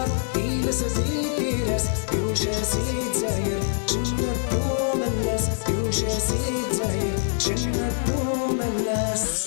النهار إلا سازيد راس يوشا سيد زاير جنة دوم الناس يوشا سيد زاير جنة دوم الناس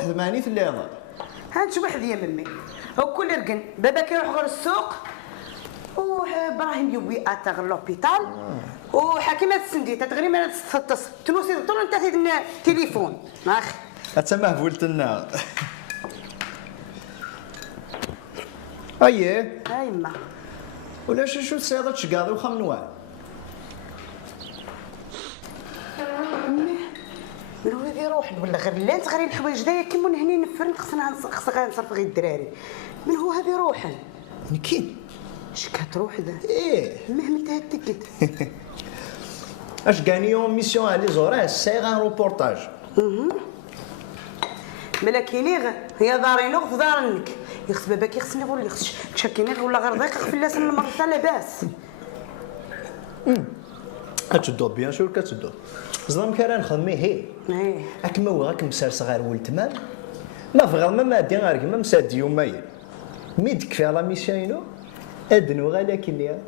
روح ثمانية الليضة. هانت واحد يا ممي هو كل رقن بابا كيروح غير السوق وابراهيم يوي اتاغ لوبيتال وحكيمه السنديت تغري ما تتصل تنوسي طول انت تدنا تليفون اخ اتسماه بولتنا. اييه هاي ما ولا شو السيادة تشقاضي وخا من وين؟ من هو ذي روح ولا غير لانت غير الحوايج دايا كيما هني نفرن خصنا نصرف غير الدراري من هو هذه روحا نكين اش كتروح ذا ايه مهما تهتكت اش كاني يوم ميسيون على زوراس سايغ ان روبورتاج ملاكيني هي دارينو في دارنك يخص باباك يخصني ولا يخص تشكيني ولا غير ضيق فلاس من المرة لاباس كتشدو بيان سور كتشدو زلام كان نخدمي هي ايه اكما هو راك مسارس غير ولتمان ما فغر ما دي غير كما مساد يومين مي تكفي على ميسيونو ادنو غالا كنيا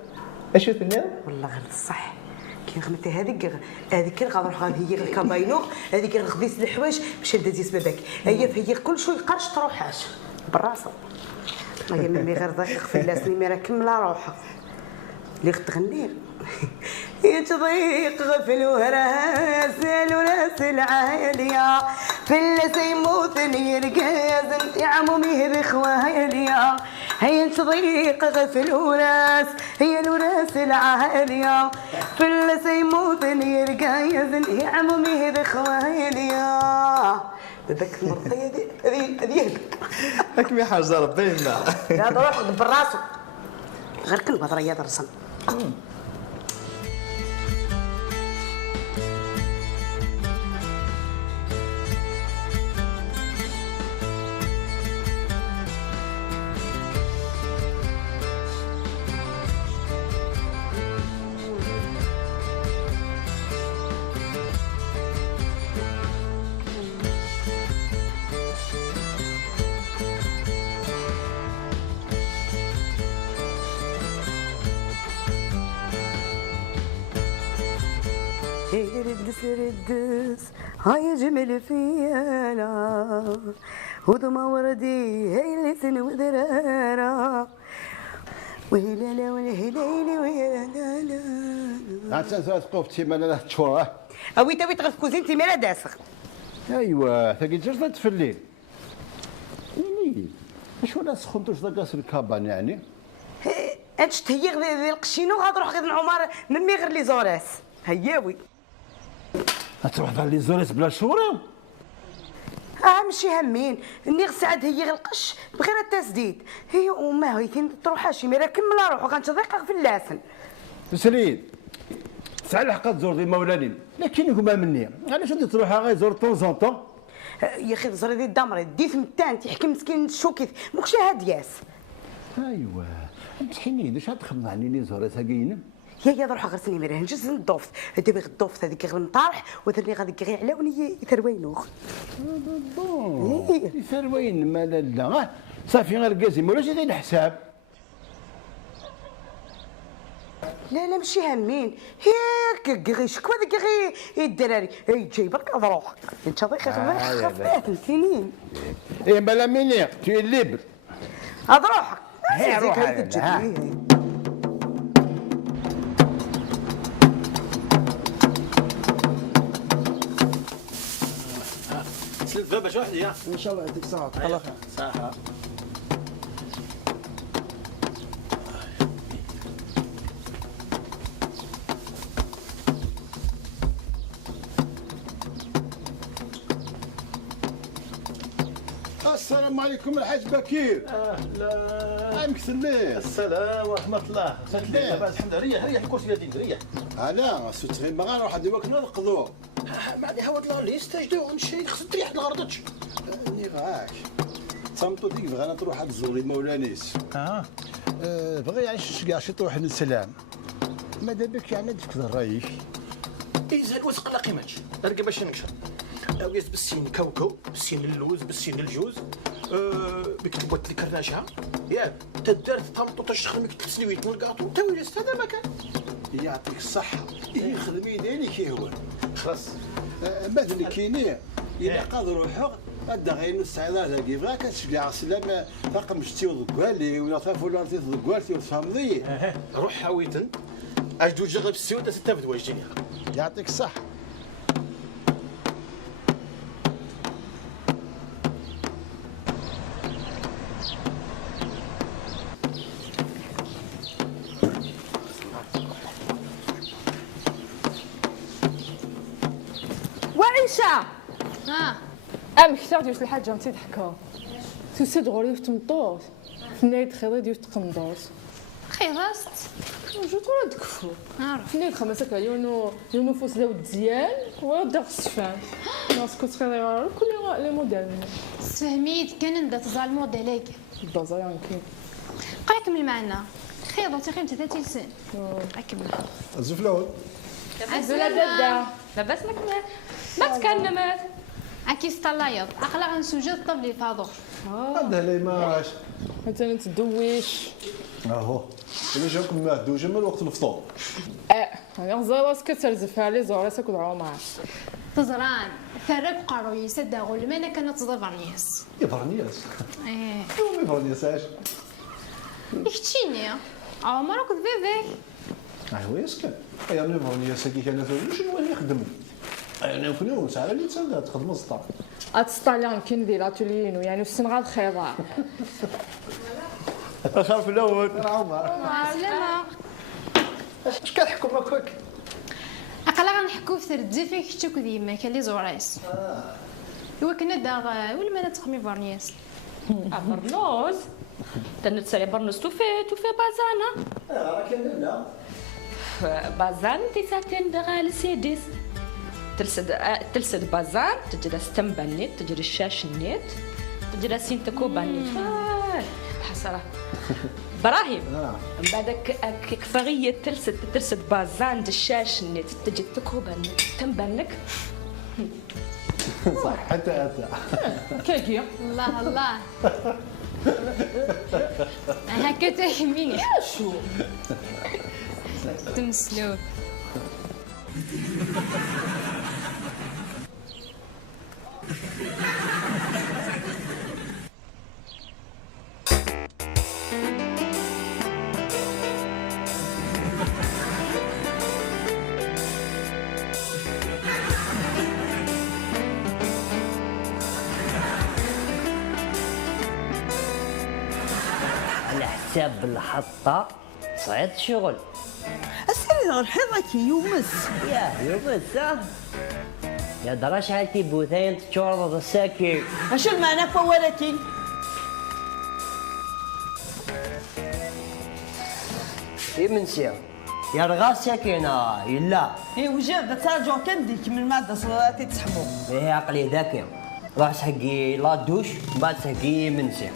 اشو ثنا والله غير الصح كي غمتي هذيك غنروح هي الكاباينو هذيك غديس الحوايج باش نديس باباك هي كل شوي قرش تروحاش بالراسو هي ملي غير دقيق فلاسني مي راه كامله روحها اللي غتغني يتضيق غفل وراس الوراس العالية فلاس يموتني يرقازن يا عمومي بخواليا هي تضيق غفل وراس هي الوراس العالية فلاس يموتني يرقازن يا عمومي بخواليا باباك المرضية هذه هاك مي حاجة ربينا لا روح بالراسو غير كنبغي رياض الرسم ردس هاي جمل فيالا ودما وردي هاي اللي سنو ذرارا وهلالا والهليل ويلالا عاد تقوف تيمانا لا تشوره اويت غير في كوزينتي مالا داسخ ايوا ثقي جرت في الليل يعني اش ولا سخنتوش ذاك الكابان يعني هادش تهيغ ذي القشينو غادروح غير العمر ممي غير لي زوراس هياوي تروح ذا لي زوريس بلا شوره ماشي همين اني غسعد هي غير القش بغير التسديد هي وما هي تروحاش مي راه كمل روح وغنتضيق في اللاسن سليم ساعه الحق تزور دي مولانين لكن هما مني علاش انت تروح غير زور طون زون طون يا اخي زري دي الدمر ديت متان تيحكي مسكين الشوكيت موكش هاد ياس ايوا مسحينين اش تخدم عني لي زوريس هاكاين يا روح غير سني مراه نجز الضوفت دابا غير الضوفت هذيك غير نطارح وثاني غادي غير علاوني يثروينوخ بون يثروين مالا لا صافي غير كازي مولاش يدير الحساب لا ماشي هامين هيك غير شكون هذيك غير الدراري هي جايبك اضروح انت ضيق خفات السنين ايه مالا ميني تي ليبر اضروحك هي روح باش وحدي ان شاء الله يعطيك الصحه الله خير. صحه. السلام عليكم الحاج بكير. لا مكثلين. السلام ورحمه الله. سلام. لاباس الحمد لله. ريح الكرسي ديالك ريح. انا سوت غير ما غنروح ديما كنا نقضوا. بعد هاود لا ليست اجدو نمشي خصك تريح الغرضتش. اني غاك صمتو ديك بغينا تروح هاد الزغلي مولانيس. بغي يعني كاع شي تروح للسلام. ماذا بك يعني تفكر الرايك. يزال وثق لا قيمتش. ارقى باش نكشر. ويز بالسين كوكو، بالسين اللوز، بالسين الجوز. بكتبوات الكرناشها. ياك تدارت طامطو تشخدم 3 سنويت من الكاطو. تا ويلست هذا ما كان. يعطيك الصحة. إيه خدمي ديالي كيهوى. خلاص. بعد اللي كاينين إلا قاد روحو هذا غير نص ساعة هذاك يبغى كتشجع سلام رقم مشتي وذكوالي ولا صافي ولا عرفتي ذكوالتي وتفهمني. روح حاويتن. اجدو تجرب السيوده ستة واش جيني. يعطيك الصحة. وعيشة كثر ديال الحاجة نسيت حكا تسد غوري في تمطوط في نايت خيضي ديال تقندوط خيراست جو تورا دكفو في نايت خمسة يونو فوس داو ديال ودا السفان ناس كنت خيضي كل لي موديل سفهميت كان ندا تزال الموديليك البازار يمكن قاع كمل معنا خير تقيم 30 سنة اكمل الزفلون. عزولا دادا لاباس مكمل ما تكلمت اكيس طلايض اخلاق نسوجد الطبلي فاضو هذا لي ماش. انت تدويش اهو الا جاكم ما دوجا من وقت الفطور. انا غزالاس كترزف على زوراسك ودعوا معاه تزران فرق قارو يصدقوا لمانا كانت تضرب عنيس برنياس. ايه يومي برنياس اش. اختيني عمرك بيبي ايوا يسكن. يعني برنياس كي كان شنو اللي يخدم. انا في يوم ساعه اللي تخدم السطار. اتسطاليان كاين دي لاتولينو يعني في السنغال خيضاء اش في الاول سلامة اش كتحكم هكاك اقلا غنحكو في تردي فيك تشوك ديما كان لي زورايس هو كنا داغ ولا ما نتخمي فارنياس برنوس تنتسالي برنوس توفي بازانا راه كاين لا بازان تساتين دغال سيديس تلسد بازان تجلس تنبنيت تجري الشاش النيت تجلس سينتكو بنيت حسرة براهيم من بعدك كفغية تلسد بازان دشاش النيت تجي تكو بنيت تنبنك صح حتى كيكي الله الله هكا تهميني شو تمسلوك على حساب الحطة صعد شغل السيد الحيضة يومس يا يومس يا درا شحال تيبوثين تشورض الساكي اش المعنى فوالتي في منسيا يا رغا ساكنة يلا وجاب ترجع كان ديك من المادة صلاتي تسحبو فيه عقلي ذكي راح تحقي لا دوش بعد تحقي منسيا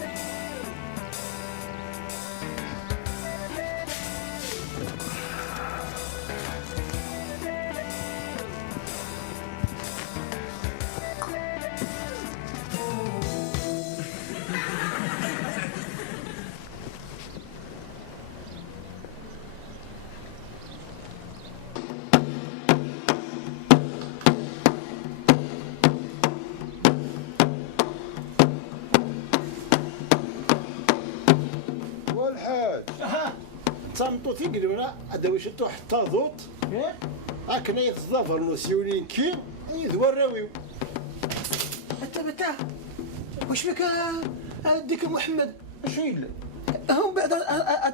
صامتو تيقلي ولا هذا واش تو حتى ضوط هاكنا يتضافر نسيونين كي يذوى الراويو متى واش بك ديك محمد اش هي هم بعد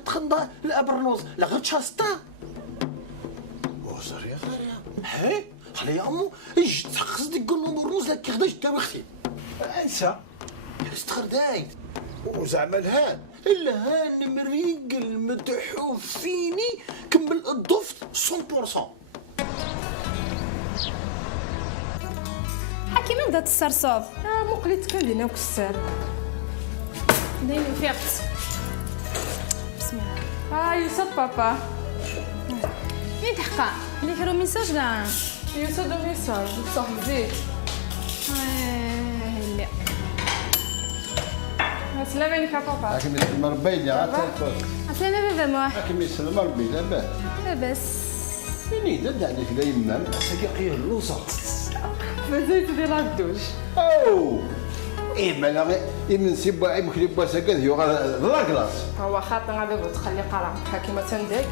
تخنض الابرنوز لا غير تشاسطا وصار يا هاي خلي يا امو اج تخص ديك النورنوز لك خداش دابا اختي انسى استخردايت وزعما الهان الهان مريقل مدحو فيني كمل الضفت 100%. حكيمه بدات الصرصوف. مقليت كان دينا وكسار دايما فيقت. بسم الله. هاي صد بابا مين تحقا اللي كيرو ميساج لا يوصل دو ميساج بصح زيد. لا السلام عليكم بابا. راكم يسلم ربي اللي عاد عسلامة بابا موح. راكم يسلم ربي لاباس. لاباس. فيني دد عليك لا يمام ساكي اللوصه. مازال ديال الدوش. او ايه مالا غير من سيبو عيب مخلي بواسا كذا يوغا لا كلاص. هو خاطر غادي تخلي قرع حكيمه تندك.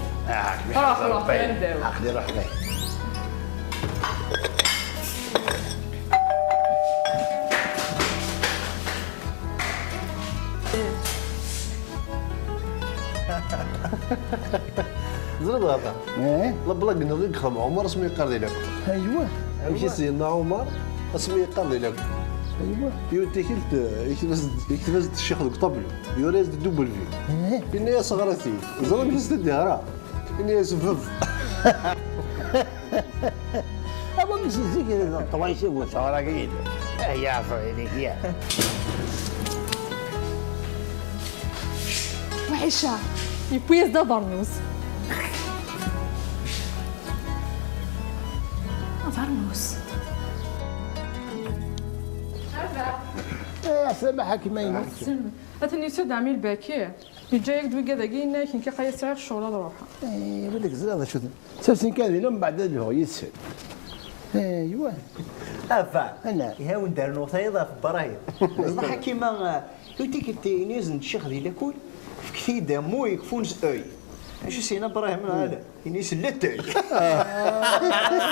خلاص خلاص نديرو. خلي روحك. زرد هذا ايه لبلاك نغيك خم عمر اسمي يقرضي لك ايوه ماشي سيدنا عمر اسمي يقرضي لك ايوه يو تيكلت يكتبز الشيخ دوك طبلو يوريز دوبل في إني يا صغرتي زرد يستدي هرا إني يا سفف ابغى نسيك طوايشي وصورة قيد يا صغيرك يا وحشة يبويز دا برنوس. فرنوس. يا سلام حكيمين أتني سود عميل باكي يجايك دوي كذا كاين كي قايا صغير الشغل روحها. بدك زرادة شو سلسين كان لهم بعد هو يسهل ايوه افا انا يا ودار نوثيضه في برايد صح كيما قلتي كنتي نيزن الشيخ ديال كل في كثيدا مو يكفون اي اش سينا برايم من هذا يني سلتي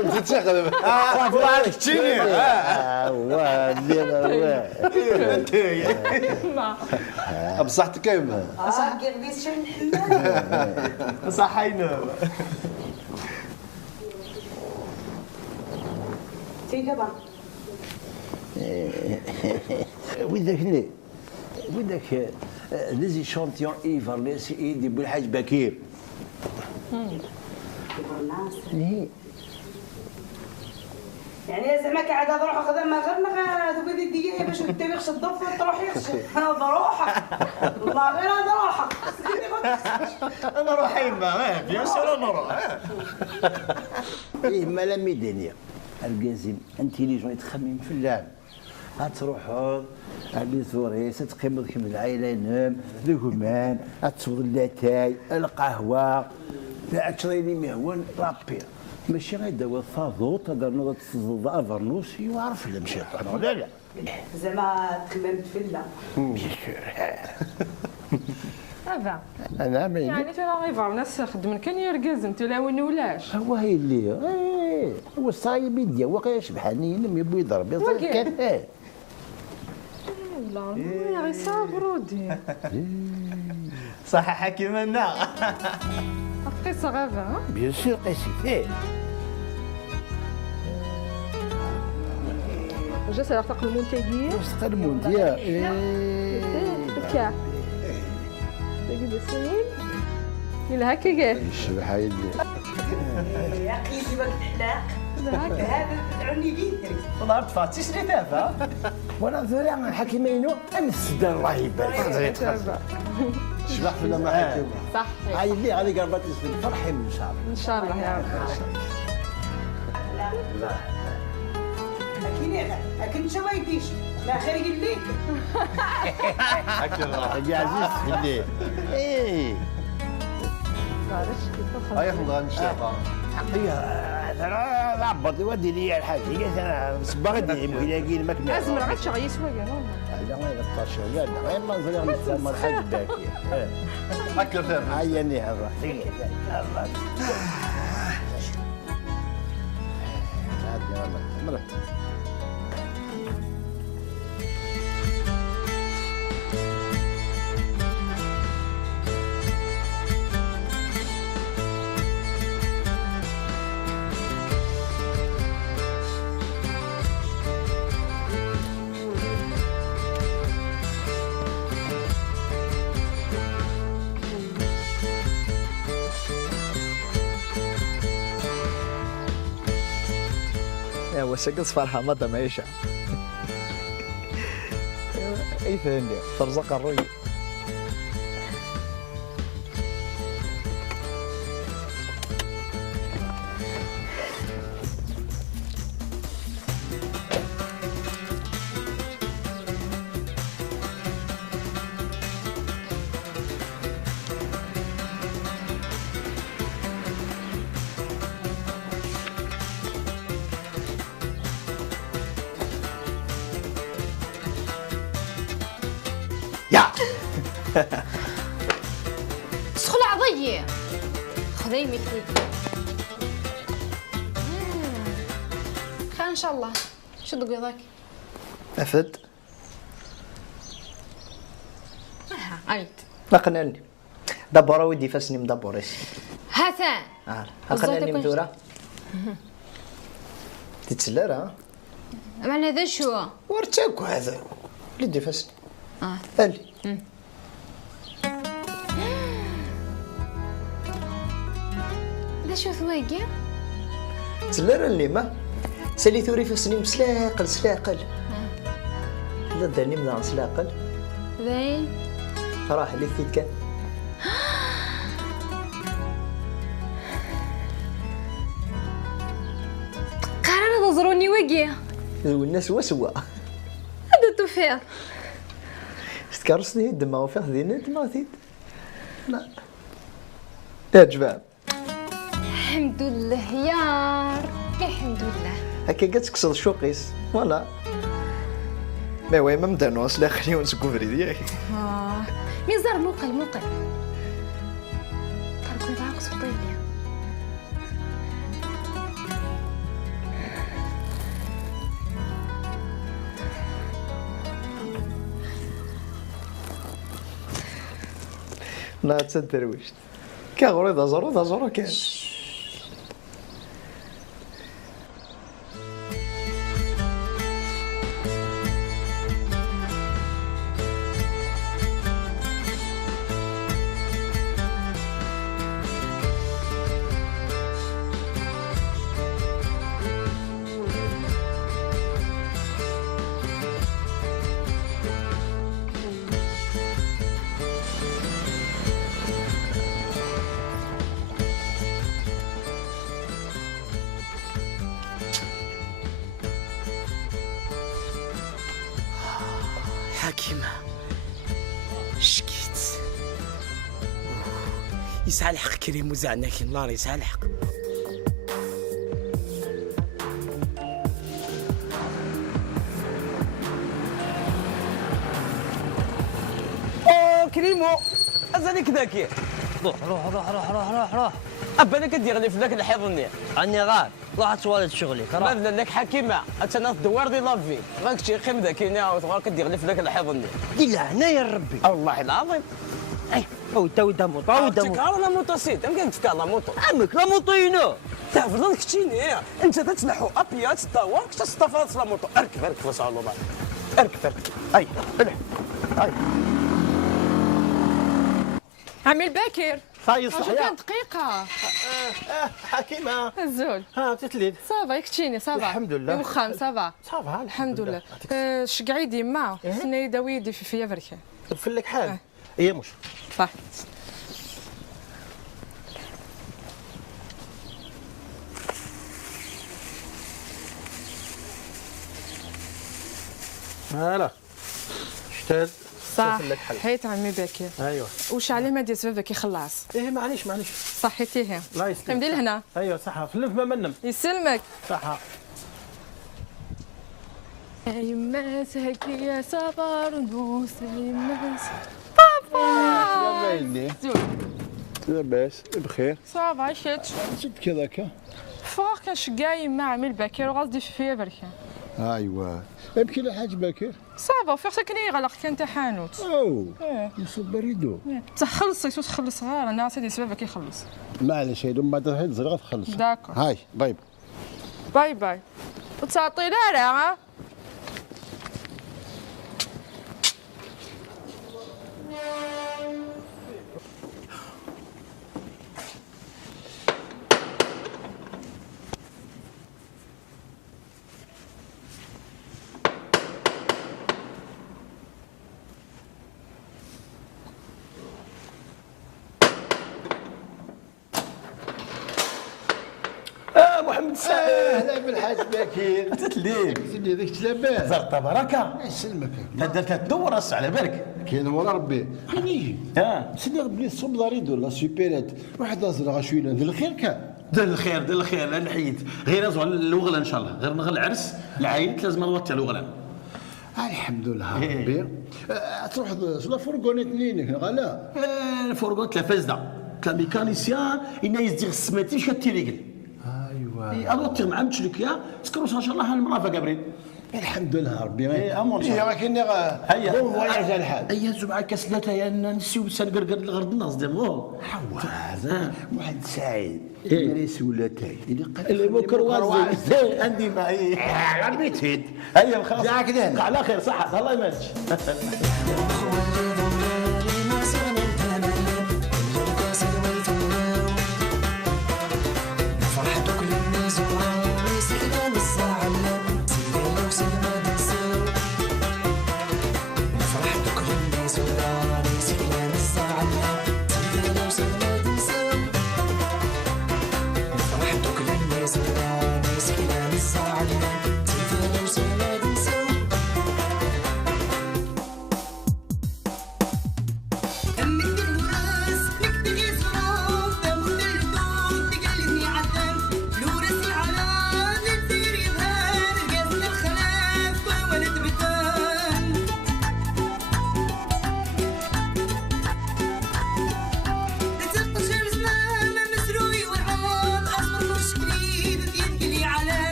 انت تشغل صافي عليك تجيني بصحتك كايمه صح كي غديت شي نحلال صحينا سي دابا وذاك ليه وذاك لي شونتيون ايفرليس ايدي بالحاج بكير يعني زعما قاعد نروح نخدم ما غير دوك هذه الدقيقه باش انت يخش الضف تروح يخش انا بروحك والله غير انا روحك انا روحي ما بيان سور انا نروح ايه مالا ميدانيه القاسم انتيليجون يتخمم في اللعب غتروحوا على سوريس تقيموا كيما العائله ينام الهمام غتصوض اللاتاي القهوه تشريني مهون لابير ماشي غير دوا الفاضوط هذا نوض تصدى افرنوس يعرف لا مشي ولا لا زعما تخممت في اللعب هذا انا مين يعني ترى غير الناس خدمن كان يركز انت لا وين ولاش. هو هي اللي هو الصايب يدي واقع يشبحني لم يبغي يضرب يضرب كان لا غير صابروا دي صح حكيمه نا القصه غابه. بيان سور قيسي جا سير طاق المونتاجي وسط المونديا كاع تجي بالسنين إلا هكا كاع الشبحه يدي يا اخي جيبك الحلاق هذا تدعوني بيه والله تفاتيش لي تافه وانا زرع من حكيمينو امس الله يبارك شبح في لما حكيمه صح هاي اللي غادي قربت تسلم فرحي من شهر ان شاء الله يا رب لكن شو ما يديش لا خير يقول لك يا عزيز في الليل ايه هاي خذ غنشتغل انا لعبط يودي لي الحاج انا صبغني يمكن يلاقي المكنه لازم راه غتشغل شويه لا ما يغطاش لا غير ما نزرع نسمى الحاج باكي هكا فهم عيني هذا الله يا وسقط فرحة مدى معيشة. اي ثانية ترزق الرؤية. يا تدخل عضية خذي مثلي. خير ان شاء الله. شو دقيقك؟ افد عيد نقنلني دبر ودي فاسني مدبريس. هاتان هقنلني مدورة تتسلر. معنى هذا شو؟ ورتاكو هذا ولدي فاسني. الي هذا شو ثواقي؟ تسلر اللي ما سالي ثوري فاسني مسلاقل سلاقل. لا دارني مدان سلاقل. باين راح اللي ثيت كان. قرر نظروني وقيا. والناس وسوا. هذا توفير. تكرسني دما وفيه ذي دما ثيت. لا يا جماعة الحمد لله يا ربي الحمد لله. هكا قد تكسر الشوقيس ولا ما وين ما مدانوس لا خليو نسكو فريد ياك. ميزار موقل تركوا معاك سطيلي. لا تسدرويش كغريض زرو كان. حكيمة شكيت يسعى الحق كريم وزعناك الله يسعى الحق. كريمو ازالك ذاكي روح ابا انا كدير لي في ذاك الحيضني عني غار روح توالد شغلي مثلا لك حكيمه انا دوار دي لافي غاك شي قيم ذاك هنا وتغار كدير لي في ذاك الحيضني دي هنا يا ربي والله العظيم. اي ودا موطو لا موطو سيد ام كنت لا موطو عمك لا موطينو تعرف ظنك كتيني انت تتنحو ابيات تدور كتستفاد لا موطو اركب بس على الله اركب اي اي عمي الباكر صاي شو صحيح. كان دقيقة حكيمة الزول ها تتليد صافا يكتشيني صافا الحمد لله. وخام صافا صافا الحمد لله. شقعي ديما سناي داويدي في بركة في لك حال هي مش صح. هلا شتاد صح لك حل. حيت عمي باكر ايوه وش عليه ما دير سببك يخلص ايه معليش صحيتيه الله يسلمك. تمدي لهنا ايوه صح في ما منم يسلمك صح. يا يما سهكي يا صبر نوس يا يما يا ويلي لاباس بخير صافا عشت شد كذاك فوق كان شقاي مع عمي الباكر وغادي في بركة ايوا يمكن لحاج باكر صافا وفيغ ساكني غلق كان تا حانوت او يصب يدو تخلصي تخلص غير انا سيدي سببك يخلص معليش هيدو بعد الحين زرغه تخلص داكور هاي باي باي باي وتعطي لا لا بالحاج باكين تتلين سيدي هذيك لاباس زرطه بركه يسلمك درت تدور الص على بالك كاين ورا ربي نيجي سيدي بلي الصوب ضريد ولا سوبيرات واحد ازرق شويه ذا الخير كان دير الخير انا حيت غير ازوع الوغلا ان شاء الله غير نغل العرس العايلات لازم نوطي الوغلا الحمد لله ربي تروح لا فورغونيت نينك غلا الفورغونيت لا فاسده كان ميكانيسيان إنه يزدير السماتي شاتي ايوا الوطي مع متشلكيا سكروس ان شاء الله المرافقه بريد الحمد لله ربي امون راه كاين هيا بون فواياج الحال هيا زو معاك كاس ثلاثه يا نسيو سنقرقر لغرض الناس ديالو حواز واحد سعيد مريس ولا تاي اللي بكر واز عندي معي ربي تهد هيا خلاص جاك هنا على خير صحه الله يماتش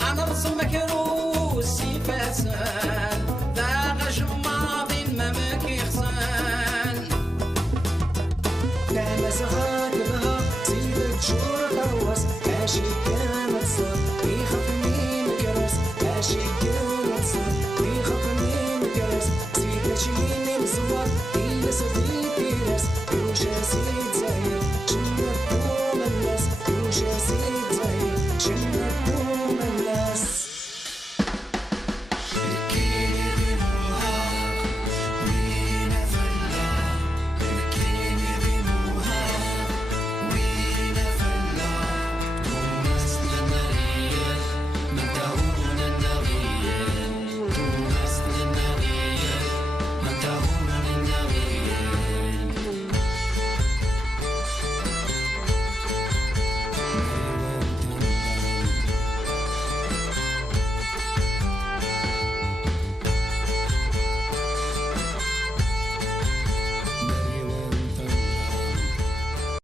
أنا رسمك روسي فاسان